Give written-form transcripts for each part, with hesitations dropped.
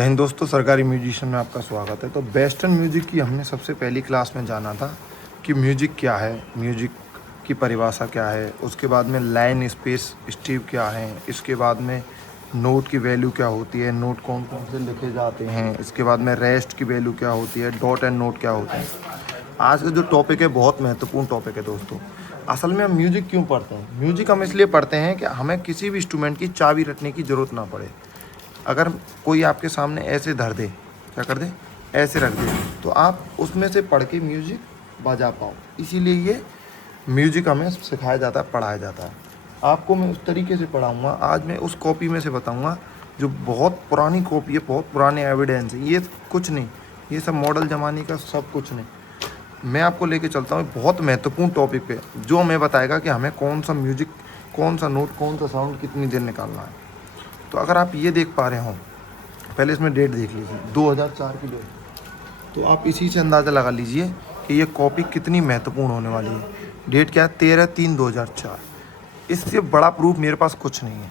जय हिंद दोस्तों, सरकारी म्यूजिशियन में आपका स्वागत है। तो वेस्टर्न म्यूजिक की हमने सबसे पहली क्लास में जाना था कि म्यूजिक क्या है, म्यूजिक की परिभाषा क्या है, उसके बाद में लाइन स्पेस स्टीव क्या है, इसके बाद में नोट की वैल्यू क्या होती है, नोट कौन कौन से लिखे जाते हैं, इसके बाद में रेस्ट की वैल्यू क्या होती है, डॉट एंड नोट क्या होता है। आज का जो टॉपिक है बहुत महत्वपूर्ण टॉपिक है दोस्तों। असल में हम म्यूजिक क्यों पढ़ते हैं? म्यूजिक हम इसलिए पढ़ते हैं कि हमें किसी भी इंस्ट्रूमेंट की चाबी रखने की ज़रूरत ना पड़े। अगर कोई आपके सामने ऐसे धर दे, क्या कर दे, ऐसे रख दे, तो आप उसमें से पढ़ के म्यूजिक बजा पाओ। इसीलिए ये म्यूजिक हमें सिखाया जाता है, पढ़ाया जाता है। आपको मैं उस तरीके से पढ़ाऊँगा। आज मैं उस कॉपी में से बताऊँगा जो बहुत पुरानी कॉपी है, बहुत पुराने एविडेंस है। ये कुछ नहीं, ये सब मॉडल ज़माने का सब कुछ नहीं। मैं आपको लेके चलता हूँ बहुत महत्वपूर्ण टॉपिक पे, जो हमें बताएगा कि हमें कौन सा म्यूजिक, कौन सा नोट, कौन सा साउंड कितनी देर निकालना है। तो अगर आप ये देख पा रहे हो, पहले इसमें डेट देख लीजिए, 2004 की डेट। तो आप इसी से अंदाज़ा लगा लीजिए कि ये कॉपी कितनी महत्वपूर्ण होने वाली है। डेट क्या है? 13/3/2004। इससे बड़ा प्रूफ मेरे पास कुछ नहीं है।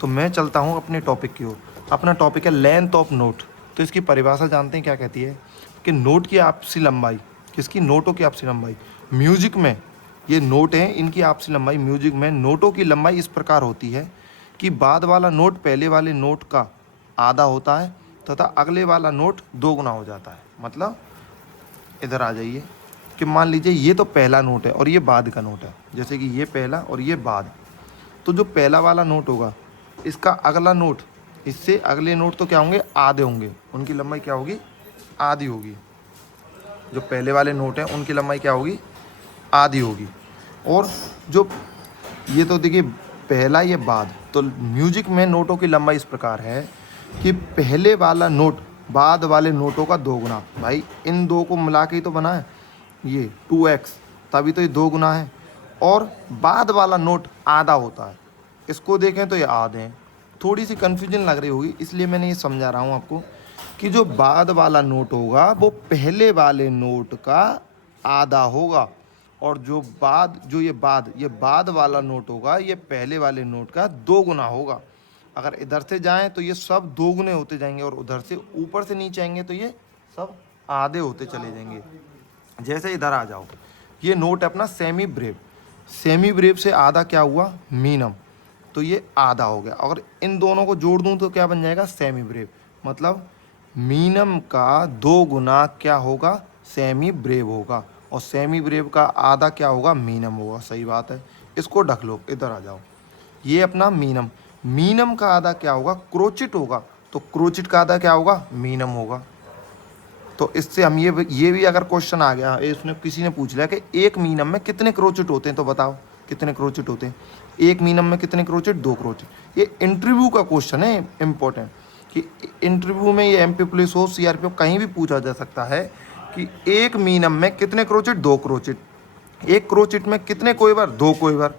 तो मैं चलता हूँ अपने टॉपिक की ओर। अपना टॉपिक है लेंथ ऑफ नोट। तो इसकी परिभाषा जानते हैं क्या कहती है? कि नोट की आपसी लंबाई, किसकी? नोटों की आपसी लंबाई। म्यूजिक में ये नोट हैं, इनकी आपसी लंबाई म्यूजिक में नोटों की लंबाई इस प्रकार होती है कि बाद वाला नोट पहले वाले नोट का आधा होता है तथा अगले वाला नोट 2 गुना हो जाता है। मतलब इधर आ जाइए कि मान लीजिए ये तो पहला नोट है और ये बाद का नोट है, जैसे कि ये पहला और ये बाद। तो जो पहला वाला नोट होगा, इसका अगला नोट, इससे अगले नोट तो क्या होंगे? आधे होंगे। उनकी लंबाई क्या होगी? आधी होगी। जो पहले वाले नोट हैं उनकी लंबाई क्या होगी? आधी होगी। और जो ये तो देखिए पहला, ये बाद। तो म्यूजिक में नोटों की लंबाई इस प्रकार है कि पहले वाला नोट बाद वाले नोटों का 2 गुना। भाई इन दो को मिला के ही तो बना है ये 2x, तभी तो ये 2 गुना है। और बाद वाला नोट आधा होता है। इसको देखें तो ये आधे हैं। थोड़ी सी कन्फ्यूजन लग रही होगी, इसलिए मैंने ये समझा रहा हूँ आपको कि जो बाद वाला नोट होगा वो पहले वाले नोट का आधा होगा, और ये बाद वाला नोट होगा, ये पहले वाले नोट का 2 गुना होगा। अगर इधर से जाएं तो ये सब 2 गुने होते जाएंगे, और उधर से ऊपर से नीचे आएंगे तो ये सब आधे होते चले जाएंगे। जैसे इधर आ जाओ, ये नोट है अपना सेमी ब्रेव। सेमी ब्रेव से आधा क्या हुआ? मीनम। तो ये आधा हो गया। अगर इन दोनों को जोड़ दूं तो क्या बन जाएगा? Semi brave. मतलब मीनम का 2 गुना क्या होगा? सेमी ब्रेव होगा। और सेमी ब्रेव का आधा क्या होगा? मीनम होगा। सही बात है। इसको ढक लो, इधर आ जाओ। ये अपना मीनम, मीनम का आधा क्या होगा? क्रोचिट होगा। तो क्रोचिट का आधा क्या होगा? मीनम होगा। तो इससे हम ये भी अगर क्वेश्चन आ गया, इसने किसी ने पूछ लिया कि एक मीनम में कितने क्रोचिट होते हैं, तो बताओ कितने क्रोचिट होते हैं? एक मीनम में कितने क्रोचिट? 2 क्रोचिट। ये इंटरव्यू का क्वेश्चन है, इंपॉर्टेंट। कि इंटरव्यू में ये एमपी पुलिस हो, सीआरपी हो, कहीं भी पूछा जा सकता है कि एक मीनम में कितने क्रोचिट? 2 क्रोचिट। एक क्रोचिट में कितने कोइबर? 2 कोइबर।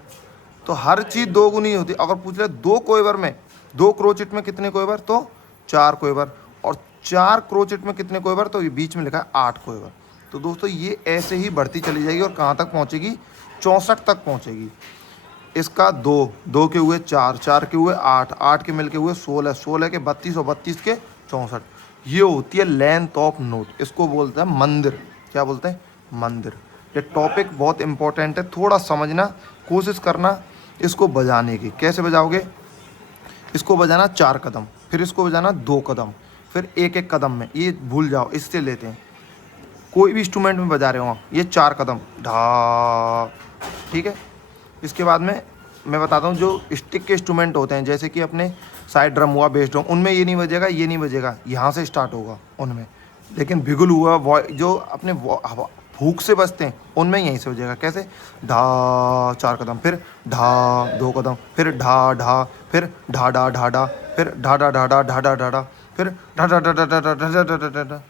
तो हर चीज़ 2 गुनी होती। अगर पूछ रहे 2 कोइबर में, 2 क्रोचिट में कितने कोइबर? तो 4 कोइबर। और 4 क्रोचिट में कितने कोइबर? तो ये बीच में लिखा है 8 कोइबर। तो दोस्तों ये ऐसे ही बढ़ती चली जाएगी और कहाँ तक पहुँचेगी? 64 तक पहुँचेगी। इसका 2 के हुए 4, 4 के हुए 8, 8 के मिल के हुए 16, 16 के 32 और 32 के 64। ये होती है लेंथ ऑफ नोट। इसको बोलते हैं मंदिर। क्या बोलते हैं? मंदिर। ये टॉपिक बहुत इंपॉर्टेंट है, थोड़ा समझना, कोशिश करना इसको बजाने की। कैसे बजाओगे? इसको बजाना 4 कदम, फिर इसको बजाना 2 कदम, फिर एक एक कदम में। ये भूल जाओ, इससे लेते हैं। कोई भी इंस्ट्रूमेंट में बजा रहे हो ये 4 कदम, ढा, ठीक है। इसके बाद में मैं बताता हूँ, जो स्टिक के इंस्ट्रूमेंट होते हैं, जैसे कि अपने साइड ड्रम हुआ, बेस ड्रम, उनमें ये नहीं बजेगा, ये नहीं बजेगा, यहाँ से स्टार्ट होगा उनमें। लेकिन बिगुल हुआ, जो अपने फूक से बजते हैं, उनमें यहीं से बजेगा। कैसे? ढा 4 कदम, फिर ढा 2 कदम, फिर ढा ढा, फिर ढा डा ढा डा, फिर ढा डा ढा डा ढा डा ढा डा, फिर ढा डा डा डा डा डा डा डा डा डा।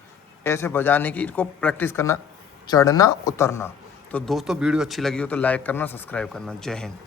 ऐसे बजाने की इसको प्रैक्टिस करना, चढ़ना उतरना। तो दोस्तों वीडियो अच्छी लगी हो तो लाइक करना, सब्सक्राइब करना। जय हिंद।